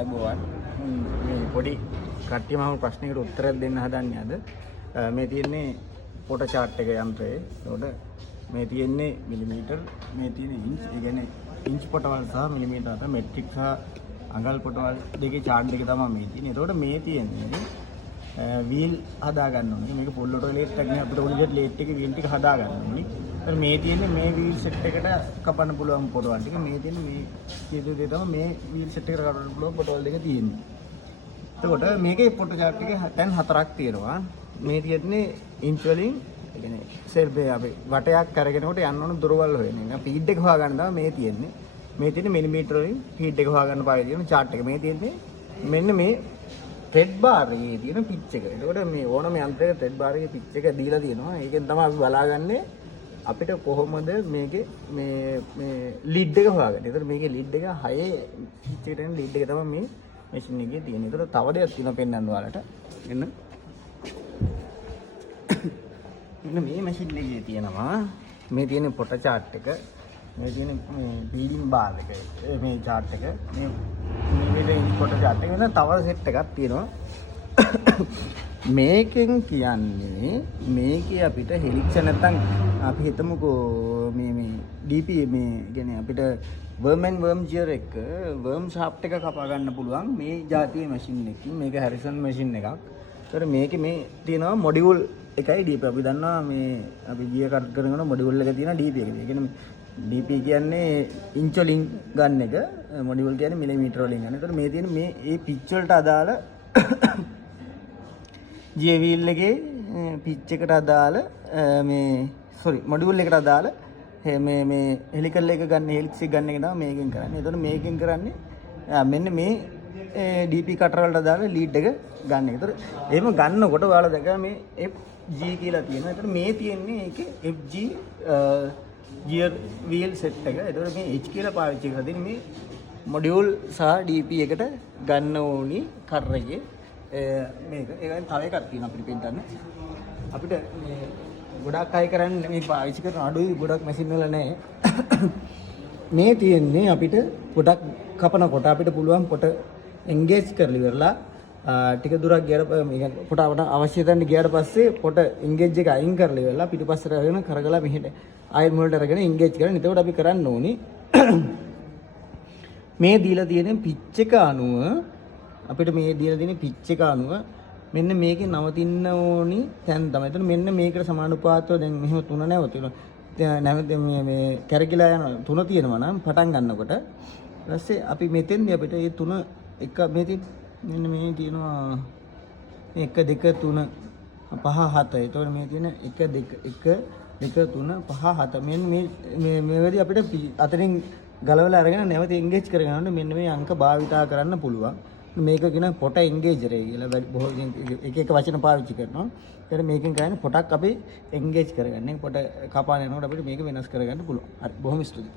අයබෝවන් මේ පොඩි කට්ටියම ප්‍රශ්නයකට උත්තරයක් දෙන්න හදන්නේ අද. මේ තියෙන්නේ ෆොටෝ chart එක යන්ත්‍රයේ. ඒකට මේ තියෙන්නේ මිලිමීටර්, මේ තියෙන ඉන්ච්. ඒ කියන්නේ ඉන්ච් පොටවල් සහ මිලිමීටර් අතර මෙට්‍රික් සහ අඟල් පොටවල් දෙකේ chart එක තමයි මේ තියෙන්නේ. ඒකට මේ තියෙන්නේ වීල් හදා ගන්න ඕනේ. මේක පොල් ඔටෝ ලේට් එකක් නේ අපිට ඕනේ ලේට් එකේ වීල් ටික හදා ගන්න ඕනේ. ඒත් මේ තියෙන්නේ මේ වීල් සෙට් එකට කපන්න පුළුවන් පොටවල් ටික. මේ තියෙන්නේ මේ කීයද දේ තමයි මේ වීල් සෙට් එකට කපන්න පුළුවන් පොටවල් දෙක තියෙන්නේ. එතකොට මේකේ ෆොටෝ chart එකේ දැන් 4ක් තියෙනවා. මේ තියෙන්නේ ඉන්ච් වලින් ඒ කියන්නේ සෙල්බේ අපි වටයක් අරගෙනකොට යන්න ඕන දුරවල් හොයන්නේ. ෆීඩ් එක හොයාගන්න තමයි මේ තියෙන්නේ. මේ තියෙන්නේ මිලිමීටර වලින් ෆීඩ් එක හොයාගන්න පාවිච්චි කරන chart එක. මේ තියෙන්නේ මෙන්න මේ ට්‍රෙඩ් බාර් එකේ තියෙන පිච් එක. එතකොට මේ ඕනම යන්ත්‍රයක ට්‍රෙඩ් බාර් එකේ පිච් එක දීලා තියෙනවා. ඒකෙන් තමයි අපි බලාගන්නේ අපිට කොහොමද මේකේ මේ ලීඩ් එක හොයාගන්නේ. එතකොට මේකේ ලීඩ් එක 6 පිච් එකට එන ලීඩ් එක තමයි මේ මැෂින් එකේ තියෙන්නේ. එතකොට තව දෙයක් තියෙනවා පෙන්වන්න ඔයාලට. එන්න. මෙන්න මේ මැෂින් එකේ තියෙනවා මේ තියෙන ෆොටෝ chart එක. මේ තියෙන මේ බීඩින් බාර් එක. මේ chart එක. මේ ෆොටෝ chart එක වෙන තව සෙට් එකක් තියෙනවා. මේකෙන් කියන්නේ මේකේ අපිට හෙලික්ස් නැත්තම් අපි හිතමුකෝ මේ DP මේ කියන්නේ අපිට worm and worm gear එක worm shaft එක කපා ගන්න පුළුවන් මේ જાතියේ මැෂින් එකකින්. මේක හැරිසන් මැෂින් එකක්. ඒතර මේකේ මේ තියෙනවා මොඩියුල් එකයි DP. අපි දන්නවා මේ අපි gear cut කරනකොට මොඩියුල් එක තියෙනවා DP එකේ. ඒ කියන්නේ DP කියන්නේ ඉන්ච් වලින් ගන්න එක, මොඩියුල් කියන්නේ මිලිමීටර වලින් ගන්න. ඒතර මේ තියෙන මේ පිච් වලට අදාළ J wheel එකේ පිච් එකට අදාළ මේ මොඩියුල් එකට අදාළ මේ හෙලිකල් එක ගන්න හෙලික්ස් එක ගන්න එක තමයි මේකෙන් කරන්නේ. එතකොට මේකෙන් කරන්නේ මෙන්න මේ DP කටර් වලට අදාළ ලීඩ් එක ගන්න එක. එතකොට එහෙම ගන්නකොට ඔයාලා දැක්කම මේ FG කියලා තියෙනවා. එතකොට මේ තියෙන්නේ ඒකේ FG gear wheel set එක. එතකොට මේ H කියලා පාවිච්චි කරලා තියෙන්නේ මේ මොඩියුල් සහ DP එකට ගන්න ඕනි කටර් එකේ මේක. ඒකෙන් තව එකක් තියෙනවා අපිට පෙන්නන්න. අපිට මේ ගොඩක් අය කරන්නේ මේ පාවිච්චි කරන අඩුයි ගොඩක් මැෂින් වල නැහැ. මේ තියෙන්නේ අපිට පොඩක් කපනකොට අපිට පුළුවන් පොට එන්ගේජ් කරලා ඉවරලා ටික දුරක් ගියාට මේ පොටවට අවශ්‍ය තැනට ගියාට පස්සේ පොට එන්ගේජ් එක අයින් කරලා ඉවරලා පිටිපස්සට අරගෙන කරගලා මෙහෙට ආයෙත් මුලට අරගෙන එන්ගේජ් කරන්න. එතකොට අපි කරන්න ඕනි මේ දීලා තියෙන පිච් එක අනුව අපිට මේ දීලා තියෙන පිච් එක අනුව මෙන්න මේකේ නවතින්න ඕනි තැන් තමයි. එතන මෙන්න මේකට සමානුපාතව දැන් මෙහෙම තුන නැවතුණා. නැවත මේ කැරකිලා යන තුන තියෙනවා නම් පටන් ගන්නකොට ඊට පස්සේ අපි මෙතෙන්දී අපිට මේ තුන එක මෙන්න මේ තියෙනවා 1 2 3 5 7. එතකොට මේ තියෙන 1 2 3 5 7 මෙන්න මේ වෙලදී අපිට අතරින් ගලවලා අරගෙන නැවත එන්ගේජ් කරගන්නකොට මෙන්න මේ අංක භාවිතා කරන්න පුළුවන්. මේක කියන පොට එන්ගේජර් එක කියලා බොහෝ එක වචන පාවිච්චි කරනවා. ඒකට මේකෙන් කරන්නේ පොටක් අපි එන්ගේජ් කරගන්නේ. පොට කපාන යනකොට අපිට මේක වෙනස් කරගන්න පුළුවන්. හරි බොහොම ස්තුතියි.